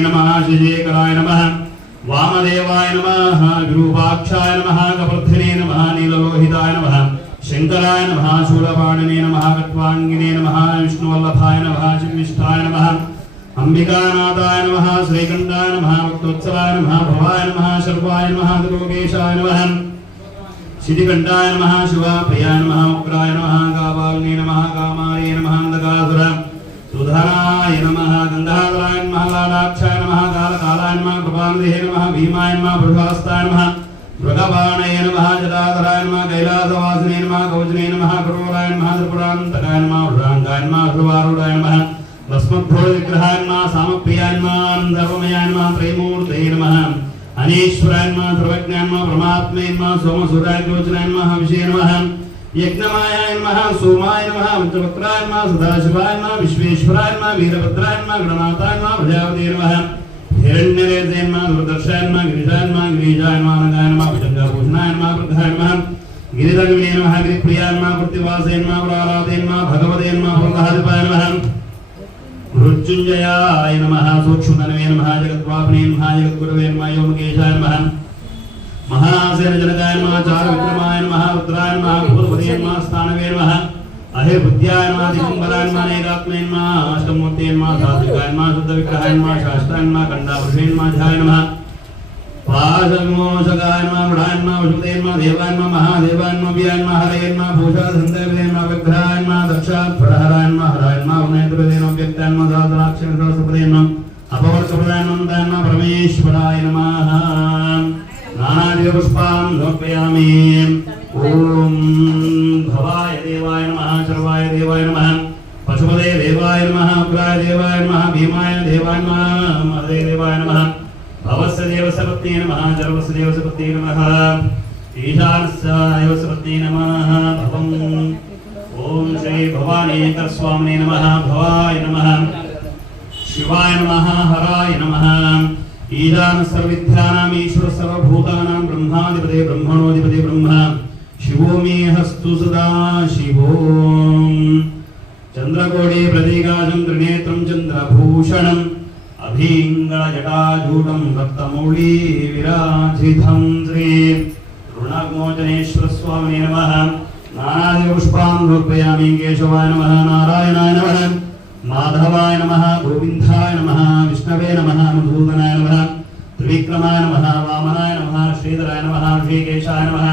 नमः श्रीशेखराय नमः वामदेवाय नमः विरूपाक्षाय नमः कपर्धिने नमः नीललोहिताय नमः शंकराय नमः शूलपाणिने नमः कट्वांगिने नमः विष्णुवल्लभाय नमः शिविष्ठाय नमः अंबिकानाथाय नमः श्रीकंठाय नमः भक्तोत्सवाय नमः भवाय नमः शर्वाय नमः त्रिलोकेशाय नमः श्रीकंठाय नमः शिवाप्रियाय नमः उग्राय नमः कावाग्ने नमः कामार्ये नमः अंधकासुर सुधराय नमः गंगाधराय नमः लालाक्षाय नमः कालकालाय नमः कृपानिधे नमः भीमाय नमः पुरुषास्ताय नमः मृगबाणये नमः जटाधराय नमः कैलासवासिने नमः कवचने नमः करोराय नमः त्रिपुरान्तकाय नमः वृषाङ्गाय नमः ध्रुवारूढाय नमः भस्मद्भोजविग्रहाय नमः सामप्रियाय नमः सर्वमयाय नमः त्रयमूर्तये नमः अनीश्वराय नमः सर्वज्ञाय नमः परमात्मने नमः सोमसूराय गोचराय नमः विषये नमः यज्ञमायाय नमः सोमाय नमः मंत्रवक्त्राय नमः सदाशिवाय नमः विश्वेश्वराय नमः वीरभद्राय नमः गणनाथाय नमः प्रजापते नमः हिरण्यरेतये नमः दुर्दर्शाय नमः गिरिजाय नमः गिरिजाय नमः नगाय नमः भुजंगभूषणाय नमः वृद्धाय नमः गिरिधर्मिणे नमः गिरिप्रियाय नमः कृत्तिवासे नमः प्रहलादे नमः भगवते नमः भूतहादिपाय नमः मृत्युंजयाय नमः सूक्ष्मतनवे नमः जगद्वापिने नमः जगद्गुरवे नमः योमकेशाय नमः महासेन जनकाय नमः चार विक्रमाय नमः रुद्राय नमः भूतपते नमः स्थानवे नमः अहिर्बुद्ध्याय नमः दिगंबराय नमः नेकात्मने नमः अष्टमूर्ते नमः सात्विकाय नमः शुद्ध विग्रहाय नमः शास्त्राय नमः कंडावृषे नमः ध्याय नमः पाशविमोचकाय नमः मृडाय नमः वसुदेवाय नमः देवाय नमः महादेवाय नमः व्याय नमः हरे नमः भूषाधन्देवे नमः विग्रहाय नमः दक्षात्परहराय नमः हराय नमः उन्नतपदे नमः व्यक्ताय नमः सहस्राक्षर सहस्रपदे नमः अपवर्तपदाय नमः परमेश्वराय नमः नानादिपुष्पान् समर्पयामि। ओम भवाय देवाय नमः सर्वाय देवाय नमः पशुपते देवाय नमः उग्राय देवाय नमः भीमाय देवाय नमः महदे देवाय नमः भवस्य देवस्य पत्न्ये नमः सर्वस्य देवस्य पत्न्ये नमः ईशानस्य देवस्य पत्न्ये नमः भवम्। ओम श्री भवानीकर स्वामिने नमः भवाय नमः शिवाय नमः हराय नमः ईशान सर्वविद्यानां ईश्वर सर्वभूतानां ब्रह्माधिपते ब्रह्मणोधिपते ब्रह्म शिवो मे हस्तु सदा शिवो चंद्रकोटे प्रतीकाशं त्रिनेत्रं चंद्रभूषणम् अभीङ्गलजटाजूटं रक्तमौळी विराजितं श्री ऋणविमोचनेश्वर स्वामिने नमः नानादिपुष्पान् समर्पयामि। केशवाय नमः नारायणाय नमः माधवाय नमः गोविंदाय नमः विष्णवे नमः मधुसूदनाय नमः त्रिविक्रमाय नमः वामनाय नमः श्रीधराय नमः ऋषिकेशाय नमः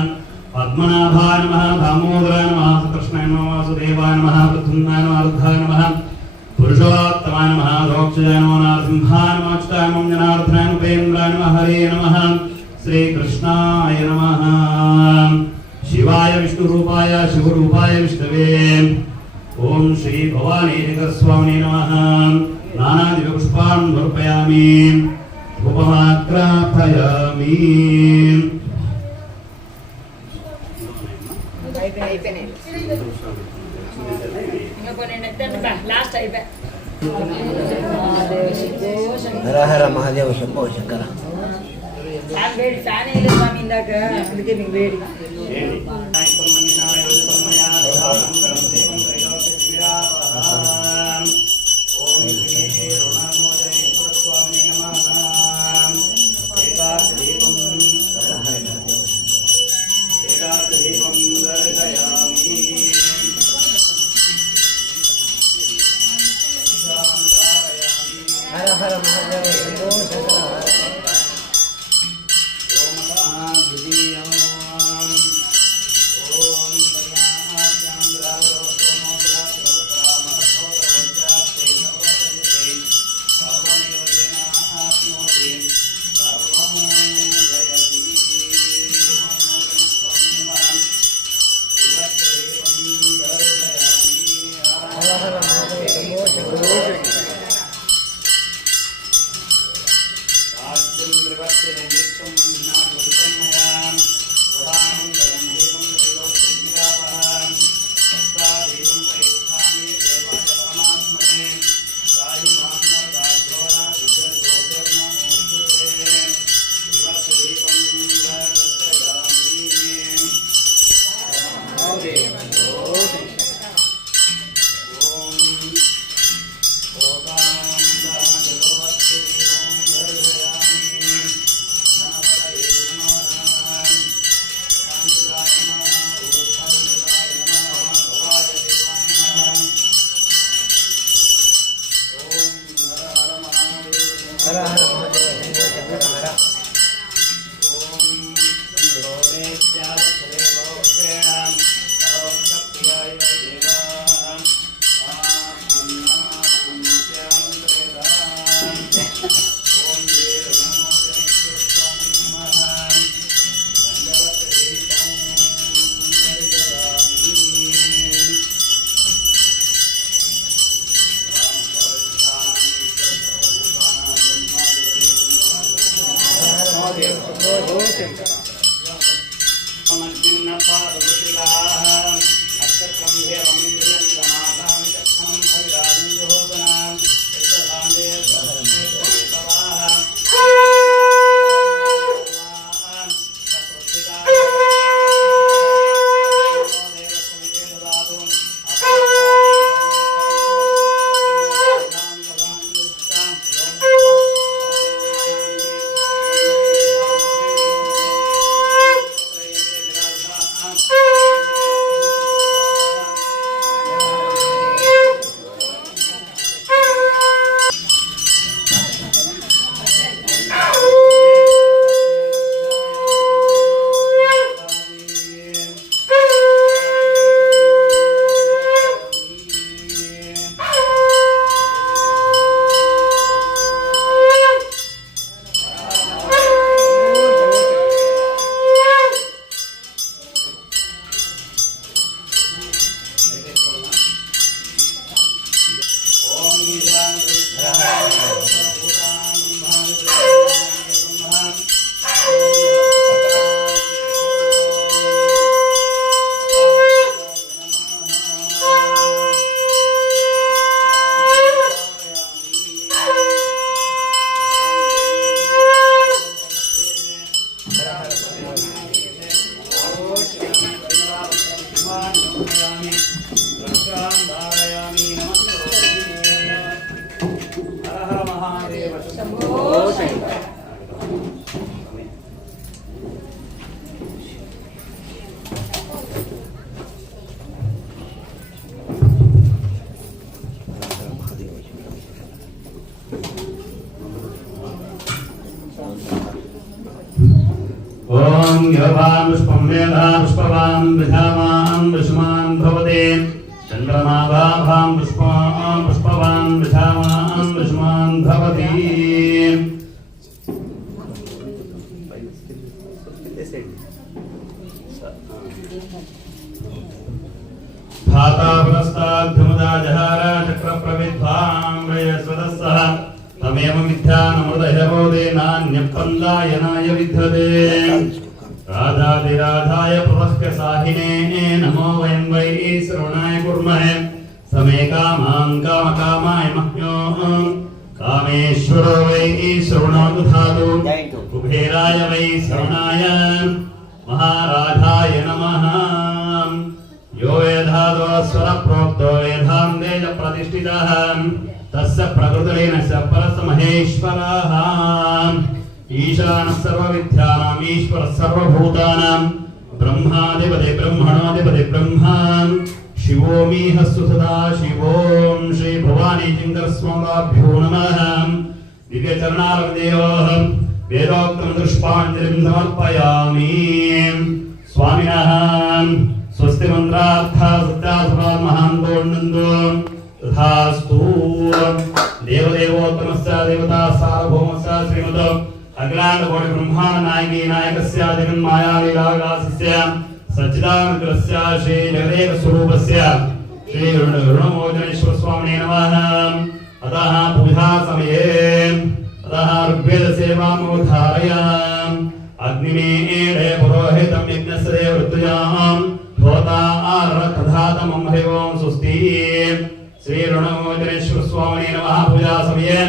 पद्मनाभाय नमः दामोदराय नमः कृष्णाय नमः वासुदेवाय नमः प्रद्युम्नाय नमः रुद्राय नमः पुरुषोत्तमाय नमः दोक्षजाय नमः नरसिंहाय नमः अच्युताय नमः जनार्दनाय नमः उपेन्द्राय नमः हरे नमः श्रीकृष्णाय नमः शिवाय विष्णुरूपाय शिवरूपाय विष्णवे। ओम श्री भवानीकर स्वामिने नमः नानादिपुष्पान् समर्पयामि धूपमाग्रापयामि। हर हर महादेव शंभो शंकर स्वामी इंदाक అందుకే మీకు వేడి हर हर महादेव शंभो शंकर हर हर महादेव शंभो शंकर हर ओम योभां पुष्पं वेदां पुष्पवान् विधामां विषमान् भवते चन्द्रमाभां पुष्पां पुष्पवान् विधामां विषमान् भवति धाता पुनस्ताद्धमुदा जहार चक्रप्रविद्वां वयस्वतस्सः तमेव मिथ्यानमृतहिरबोधे नान्यपन्दायनाय विद्यते राधाधिराधाय प्रवह्य साहिने नमो वयं वै श्रवणाय कुर्मः समे कामान् कामकामाय मह्यो कामेश्वरो वै श्रवणो दधातु कुबेराय वै श्रवणाय महाराधाय नमः यो वेधादो स्वरप्रोक्तो वेदान्ते च प्रतिष्ठितः तस्य प्रकृतिरेण स परस्य महेश्वरः ईशानः सर्वविद्यानाम् ईश्वरः सर्वभूतानां ब्रह्माधिपति ब्रह्मणोऽधिपति ब्रह्मा शिवो मीहस्तु सदा शिवो श्री भवानी शङ्करस्वामिभ्यो नमः दिव्यचरणारविन्दयोः वेदोक्तं पुष्पाञ्जलिं समर्पयामि स्वामिनः स्वस्ति मंत्रार्थः सत्यासुरात् महान्तोऽन्नन्तो तथास्तु देवदेवोत्तमस्य देवता सार्वभौमस्य श्रीमतो अखिलाण्डकोटि ब्रह्माण्ड नायकी नायकस्य जगन्मायालीलाविलासस्य सच्चिदानन्दस्य श्री जगदेक स्वरूपस्य श्री ऋणमोचनेश्वर स्वामिने नमः। अतः पूजा समये अतः ऋग्वेद सेवामवधारयाम अग्निमेढे पुरोहितं यज्ञस्य देवऋतुजां होता आरकधातमं हरि ओं स्वस्ति श्री ऋणमोचनेश्वर स्वामिने नमः। पूजा समये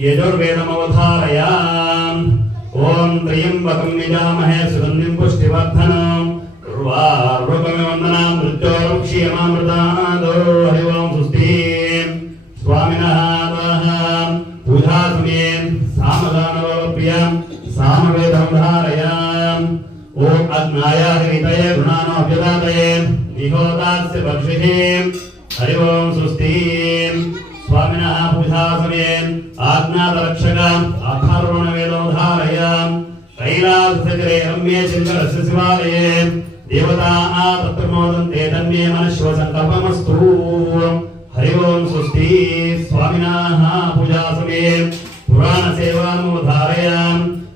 यजुर्वेदमवधारयाम ओम त्र्यंबकं यजामहे सुगन्धिं पुष्टिवर्धनं उर्वारुकमिव वन्दनां मृत्योर्मुक्षीयमामृतादो हरि ओं स्वस्ति स्वामिनः। पूजा समये सामगानप्रियं सामवेदं धारयाम ओम अग्नाय हरितये गुणानो अभ्युदातये निहोतास्य बर्षिः हरि ओं स्वस्ति स्वामिनः। पूजा समये आज्ञातरक्षक अथर्वणवेदोद्धारय कैलासचरे रम्ये शङ्करस्य शिवालये देवताः तत्र मोदन्ते तन्मे मनश्व सङ्कल्पमस्तु हरि ओं स्वस्ति स्वामिनाः पूजा समये पुराण सेवामुद्धारय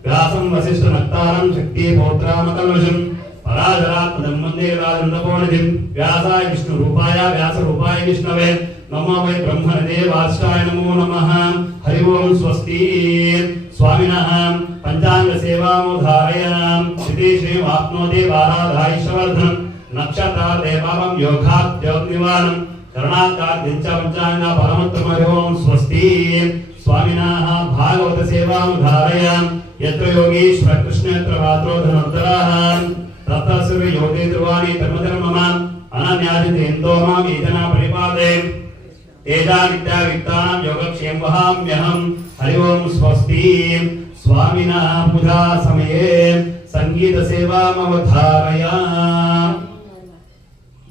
व्यासं वसिष्ठनक्तारं शक्तिपौत्रामकल्मषम् पराशरात्मजं वन्दे राजन्दपोनिधिं व्यासाय विष्णुरूपाय व्यासरूपाय विष्णवे नमो वै ब्रह्मणे वासिष्ठाय नमो नमः हरि ओं स्वस्ति स्वामिनः पंचांग सेवामुद्धारय श्री श्रीमाप्नोति वाराधायिष्वर्धनं नक्षत्रार्थे पापं योगात् योगनिवारणं करणात्काद्यं च पंचांग फलमत्रं हरि ओं स्वस्ति स्वामिनः भागवत सेवामुद्धारय यत्र योगीश्वर कृष्णेत्र पात्रो धनोत्तराः तत्र सर्वे योगे ध्रुवाणि धर्मधर्मम अनन्यादितेन्दो माम् एतना परिपादे तेजा विद्या वित्तानां योगक्षेम वहाम्यहम् हरि ओं स्वस्ति स्वामिनः पूजा समये संगीत सेवामवधारय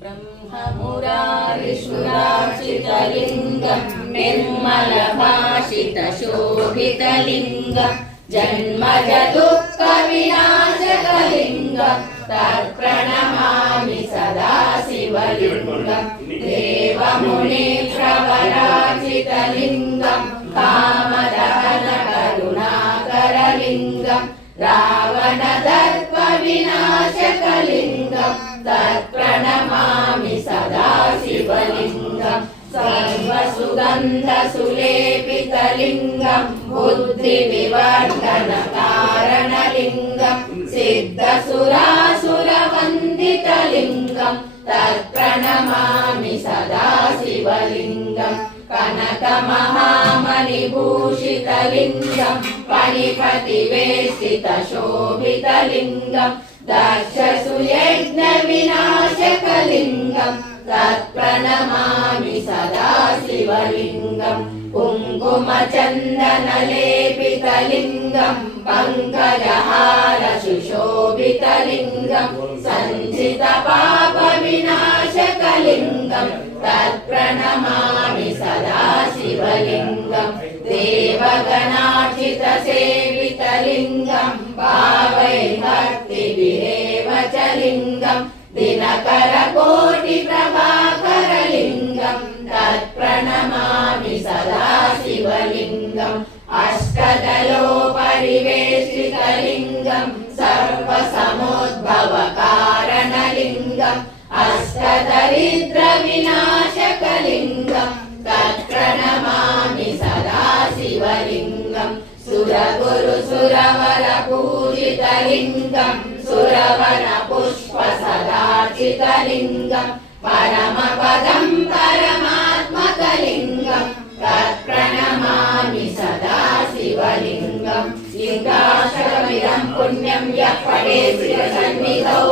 ब्रह्ममुरारिसुरार्चितलिङ्गं निर्मलभाषितशोभितलिङ्गं जन्मज दुःखविनाशकलिङ्गं तत्प्रणमामि सदा शिवलिङ्गं देवमुनिप्रवरार्चितलिङ्गं कामदहनकरुणाकरलिङ्गं रावणदर्पविनाशकलिङ्गं तत्प्रणमामि सदा शिवलिङ्गं सर्वसुगन्धसुलेपितलिङ्गं बुद्धिविवर्धनकारणलिङ्गं सिद्धसुरासुरवन्दितलिङ्गं तत्प्रणमामि सदा शिवलिङ्गं कनकमहामणिभूषितलिङ्गं फणिपतिवेष्टितशोभितलिङ्गं दक्षसुयज्ञविनाशकलिङ्गं तत्प्रणमामि सदा शिवलिङ्गं कुङ्कुमचन्दनलेपितलिङ्गं पङ्कजहारसुशोभितलिङ्गं सञ्चितपापविनाशकलिङ्गं तत्प्रणमामि सदा शिवलिङ्गं देवगणार्चितसेवितलिङ्गं भावै भक्तिभिरेव च लिङ्गं दिनकरकोटिप्रभाकरलिङ्गं तत्प्रणमामि सदा शिवलिङ्गम् अष्टदलोपरिवेष्टितलिङ्गं सर्वसमुद्भवकारणलिङ्गम् अष्टदरिद्रविनाशकलिङ्गं तत्प्रणमामि सदा शिवलिङ्गं सुरगुरुसुरवरपूजितलिङ्गं सुरवनपुष्पसदार्चितलिङ्गं परमपदं परमात्मकलिङ्गं तत्प्रणमामि सदा शिवलिङ्गं लिङ्गाश्रमिदं पुण्यं यः पठेत् शिवसन्निधौ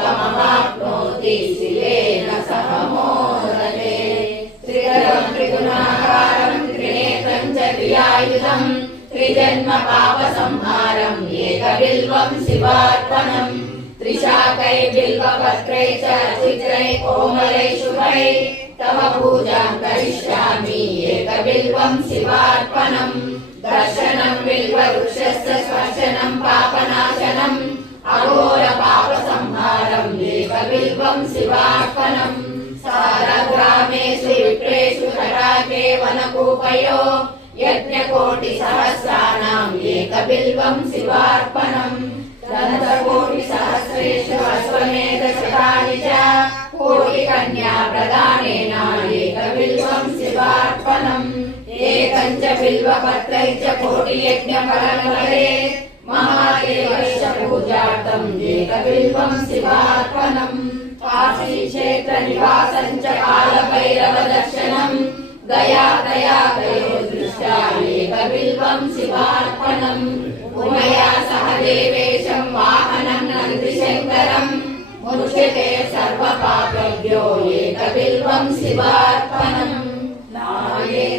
शिवलोकमवाप्नोति शिवेन सह मोदते त्रिगुणं त्रिगुणाकारं त्रिनेत्रं च क्रियायुधं त्रिजन्म पापसंहारं एकबिल्वं शिवार्पणम् त्रिशाकै बिल्वपत्रै च चित्रै कोमलै शुभै तव पूजां करिष्यामि एकबिल्वं शिवार्पणम् दर्शनं बिल्ववृक्षस्य स्पर्शनं पापनाशनम् अघोरपापसंहारम् एकबिल्वं शिवार्पणम् सारग्रामेषु विप्रेषु तडागे वनकूपयो यज्ञकोटिसहस्राणाम् एकबिल्वं शिवार्पणम् दन्तकोटिसहस्रेषु अश्वमेधशतानि च कोटिकन्या प्रदानेन एकबिल्वं शिवार्पणम् एकं च बिल्वपत्रै च कोटियज्ञफलफले महादेवस्य पूजार्थम् एकबिल्वं शिवार्पणम् काशीक्षेत्रनिवासं च कालभैरवदर्शनम् गयादयो दृष्ट्या एकबिल्वं शिवार्पणम् उमया सह देवेशं वाहनं नन्दिशङ्करम् मुच्यते सर्वपापेभ्यो एकबिल्वं शिवार्पणम्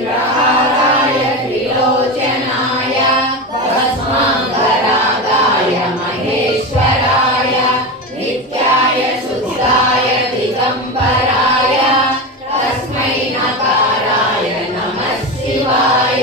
नागेन्द्रहाराय त्रिलोचनाय भस्माङ्गरागाय महेश्वराय नित्याय शुद्धाय दिगम्बराय तस्मै नकाराय नमः शिवाय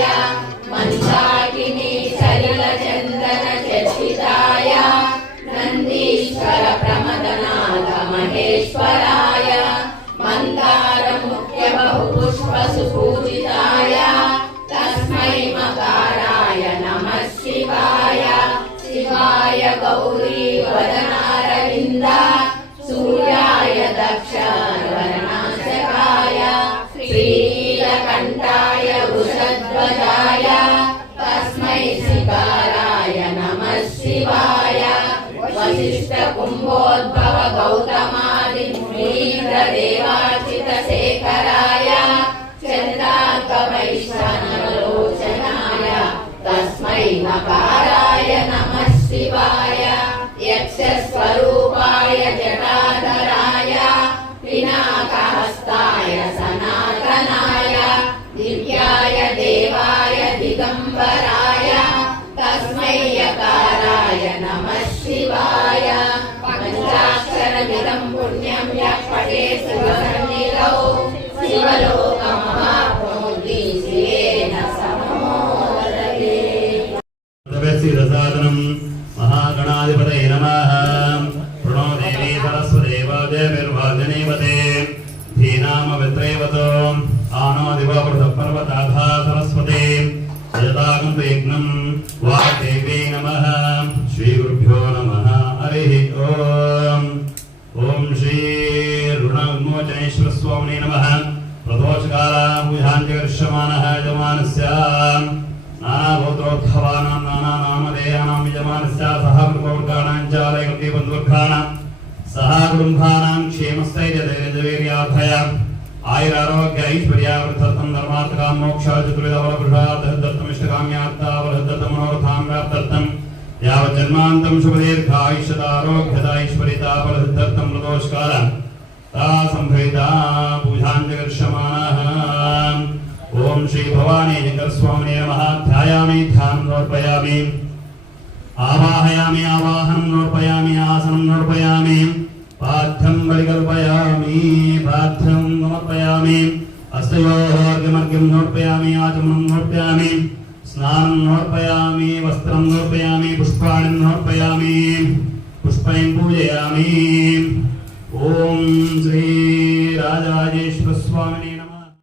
मकाराय नमः शिवाय शिवाय गौरी वदनारविन्द सूर्याय दक्षवर्णाशकाय श्रीनीलकण्ठाय वृषध्वजाय तस्मै शिकाराय नमः शिवाय वसिष्ठ कुम्भोद्भव गौतमादि मुनीन्द्र देवार्चित शेखराय चन्द्रार्कवैश्वानरलोचनाय तस्मै नकाराय नमः शिवाय यक्षस्वरूपाय जटाधराय पिनाकहस्ताय सनातनाय दिव्याय देवाय दिगम्बराय तस्मै यकाराय नमः शिवाय पञ्चाक्षरमिदं पुण्यं यः पठेत् शिवसन्निधौ शिवलोकमहाप्नोति शिवेन समोदते। रसादनं महागणाधिपतये नमः। प्रणो देवी सरस्वती वाजयभिर्वाजनीवते धीनामवित्रैवतो आनो दिववृतपर्वताभा सरस्वती यदागन्तु यज्ञं वाग्देवी नमः। श्रीगुरुभ्यो नमः। हरिः ओम्। ॐ श्री ऋणविमोचनेश्वर स्वामिने नमः। प्रदोषकालाभूषाञ्जकर्ष्यमाणः यजमानस्य नानागोत्रोद्भवानां नानानामधेयानां यजमानस्य सह कुटुम्बवर्गाणां च आलयकृतिबन्धुवर्गाणां सह कुटुम्बानां क्षेमस्थैर्यधैर्यवीर्याभय आयुरारोग्य ऐश्वर्यावृद्धर्थं धर्मार्थकां मोक्षादितुलितवरपुरुषार्थदत्तमिष्टकाम्यार्थावरद्धतं मनोरथां व्याप्त्यर्थं यावज्जन्मान्तं शुभदीर्घायुष्यदारोग्यदाईश्वरिताफलसिद्धर्थं प्रदोषकाल ता संभविता पूजाञ्जकर्ष्यमाणः। ओम श्री भवानी शंकर स्वामिने नमः। ध्यायामि ध्यानं समर्पयामि आवाहयामि आवाहनं समर्पयामि आसनं समर्पयामि पाठ्यं परिकल्पयामि पाठ्यं समर्पयामि हस्तयोः अर्घ्यमर्घ्यं समर्पयामि आचमनं समर्पयामि स्नानं समर्पयामि वस्त्रं समर्पयामि पुष्पाणि समर्पयामि पुष्पैः पूजयामि। ओम श्री